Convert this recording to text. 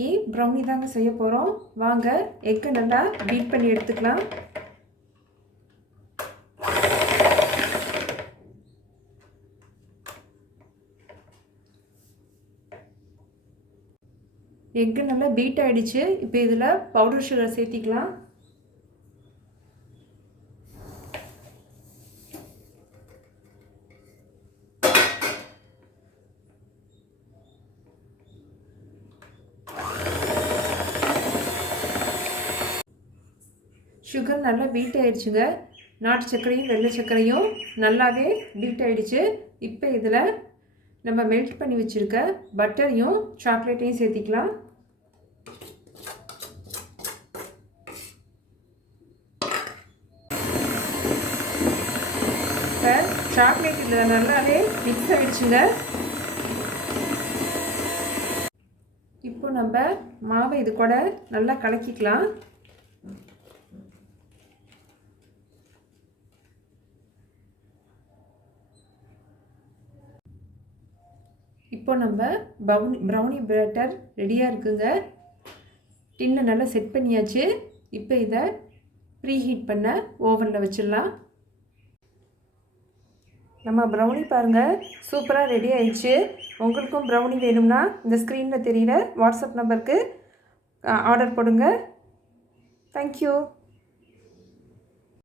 இன்றைக்கி ப்ரௌனி தாங்க செய்ய போகிறோம். வாங்க எக்கை நல்லா பீட் பண்ணி எடுத்துக்கலாம். எக்கு நல்லா பீட் ஆகிடுச்சு. இப்போ இதில் பவுடர் சுகர் சேர்த்திக்கலாம். சுகர் நல்லா பீட் ஆகிடுச்சுங்க. நாட்டு சர்க்கரையும் வெள்ளை சர்க்கரையும் நல்லாவே பீட் ஆகிடுச்சு. இப்போ இதில் நம்ம மெல்ட் பண்ணி வச்சுருக்க பட்டரையும் சாக்லேட்டையும் சேர்த்திக்கலாம். இப்போ சாக்லேட் இதில் நல்லாவே மிக்ஸ் ஆகிடுச்சுங்க. இப்போ நம்ம மாவை இது கூட நல்லா கலக்கிக்கலாம். இப்போ நம்ம ப்ரௌனி பேட்டர் ரெடியாக இருக்குங்க. டின்னை நல்லா செட் பண்ணியாச்சு. இப்போ இதை ப்ரீஹீட் பண்ண ஓவனில் வச்சிடலாம். நம்ம ப்ரௌனி பாருங்கள் சூப்பராக ரெடி ஆயிடுச்சு. உங்களுக்கும் ப்ரௌனி வேணும்னா இந்த ஸ்க்ரீனில் தெரிகிற வாட்ஸ்அப் நம்பருக்கு ஆர்டர் போடுங்க. தேங்க்யூ.